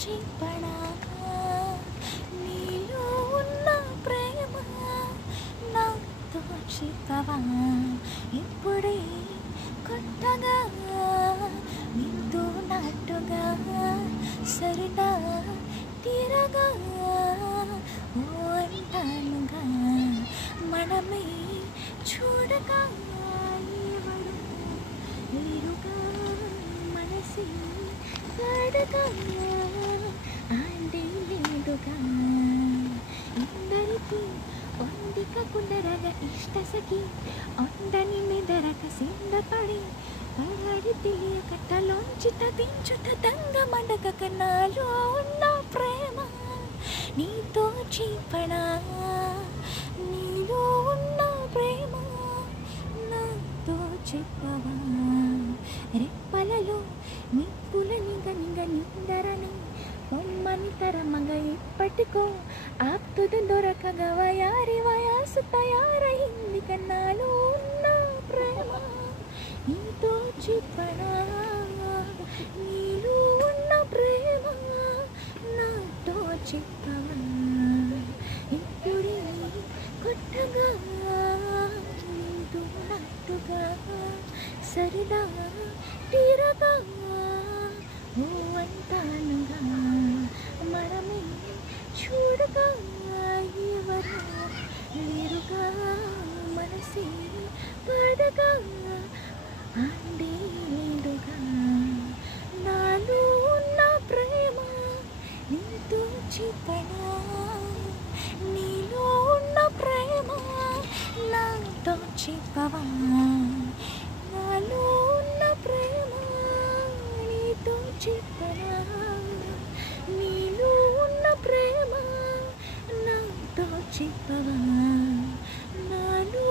చెప్పనా నీలో ఉన్న ప్రేమ నాతో చెప్పవా ఇప్పుడే కొత్తగా వింటున్నట్టుగా సరిగా తీరగా ఓ అంటానుగా మనమే చూడగా ఎవరు లేరుగా మనసి పాడగా ఆంటీ లేదుగా ఇందరికీ ఒందిక కుందరగా ఇష్టసకి ఒందని మెదరక సిందపడి పడి తెలియక తలోంచి తదించుత దంగ మడగక నాలో ఉన్న ప్రేమ నీతో చెప్పనా నీలో ఉన్న ప్రేమ నాతో చెప్పవా రెప్పలలో నిప్పుల నిగ నిందరని పొమ్మని తరమగ ఇప్పటికో ఆప్తుదు దొరకగా వయారి వయాసు తయారైంది కన్నాలో ఉన్న ప్రేమ నీతో చెప్పనా నీలో ఉన్న ప్రేమ నాతో చెప్పవా ఇప్పుడే కొట్టగా వింటున్నట్టుగా సరిదా తీరగా ఓ అంటానుగా మనమే చూడగా ఎవరు లేరుగా మనసి పడగా అండి లేదుగా నాలో ఉన్న ప్రేమ నీతో చెప్పనా నీలో ఉన్న ప్రేమ నాతో చెప్పవా నాలో ఉన్న ప్రేమ నీతో చెప్పనా నీలో ఉన్న ప్రేమ నాతో చెప్పవా నాలో